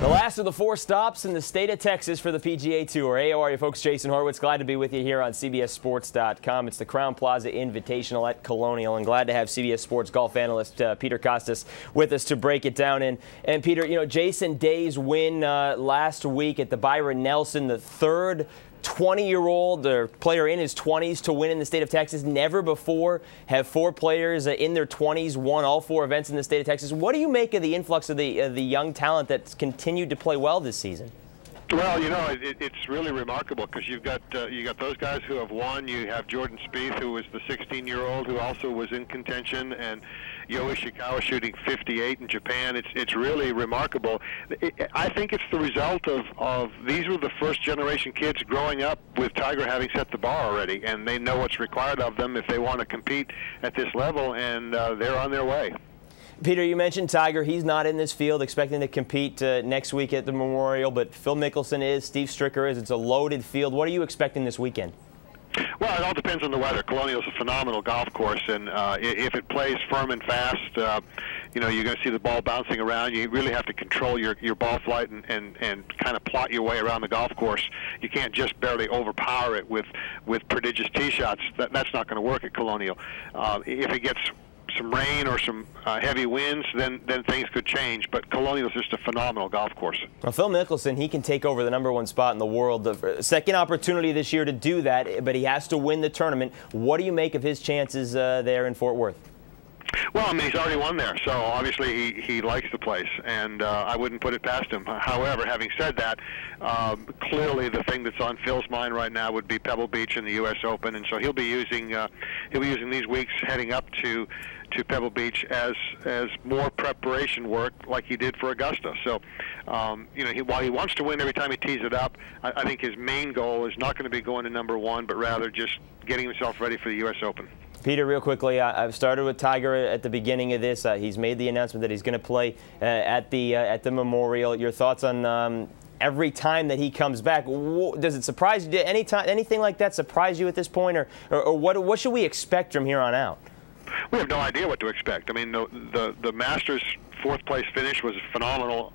The last of the 4 stops in the state of Texas for the PGA Tour. Hey, how are you folks? Jason Horwitz, glad to be with you here on CBSSports.com. It's the Crowne Plaza Invitational at Colonial, and glad to have CBS Sports golf analyst Peter Kostis with us to break it down. And Peter, you know, Jason Day's win last week at the Byron Nelson, the third 20-year-old player in his 20s to win in the state of Texas. Never before have 4 players in their 20s won all 4 events in the state of Texas. What do you make of the influx of the young talent that's continued to play well this season? Well, you know, it's really remarkable because you got those guys who have won. You have Jordan Spieth, who was the 16-year-old who also was in contention, and Yo Ishikawa shooting 58 in Japan. It's really remarkable. I think it's the result of these were the first generation kids growing up with Tiger having set the bar already, and they know what's required of them if they want to compete at this level, and they're on their way. Peter, you mentioned Tiger. He's not in this field, expecting to compete next week at the Memorial, but Phil Mickelson is, Steve Stricker is. It's a loaded field. What are you expecting this weekend? Well, it all depends on the weather. Colonial's a phenomenal golf course, and if it plays firm and fast, you know, you're going to see the ball bouncing around. You really have to control your ball flight and kind of plot your way around the golf course. You can't just barely overpower it with prodigious tee shots. That's not going to work at Colonial. If it gets some rain or some heavy winds, then things could change. But Colonial is just a phenomenal golf course. Well, Phil Mickelson, he can take over the #1 spot in the world. The second opportunity this year to do that, but he has to win the tournament. What do you make of his chances there in Fort Worth? Well, I mean, he's already won there, so obviously he likes the place, and I wouldn't put it past him. However, having said that, clearly the thing that's on Phil's mind right now would be Pebble Beach in the U.S. Open, and so he'll be using these weeks heading up to Pebble Beach as more preparation work, like he did for Augusta. So, you know, while he wants to win every time he tees it up, I think his main goal is not going to be going to #1, but rather just getting himself ready for the U.S. Open. Peter, real quickly, I've started with Tiger at the beginning of this. He's made the announcement that he's going to play at the Memorial. Your thoughts on every time that he comes back? Does it surprise you? Did anything like that surprise you at this point, or what should we expect from here on out? We have no idea what to expect. I mean, the Masters 4th place finish was a phenomenal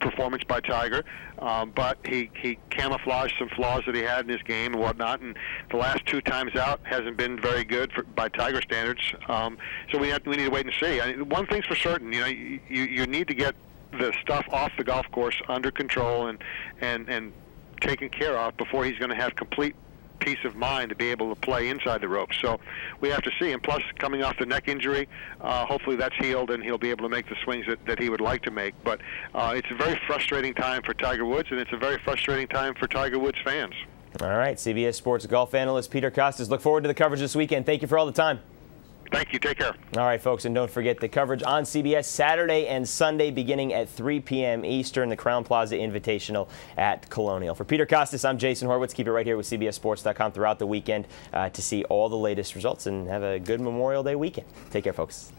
performance by Tiger, but he camouflaged some flaws that he had in his game and whatnot, and the last 2 times out hasn't been very good by Tiger standards. So we need to wait and see. I mean, one thing's for certain, you know, you need to get the stuff off the golf course under control and taken care of before he's going to have complete peace of mind to be able to play inside the ropes. So we have to see. And plus, coming off the neck injury, hopefully that's healed and he'll be able to make the swings that he would like to make. But it's a very frustrating time for Tiger Woods, and it's a very frustrating time for Tiger Woods fans. All right, CBS Sports golf analyst Peter Kostis. Look forward to the coverage this weekend. Thank you for all the time. Thank you. Take care. All right, folks, and don't forget the coverage on CBS Saturday and Sunday beginning at 3 p.m. Eastern, the Crowne Plaza Invitational at Colonial. For Peter Kostis, I'm Jason Horwitz. Keep it right here with CBSSports.com throughout the weekend to see all the latest results and have a good Memorial Day weekend. Take care, folks.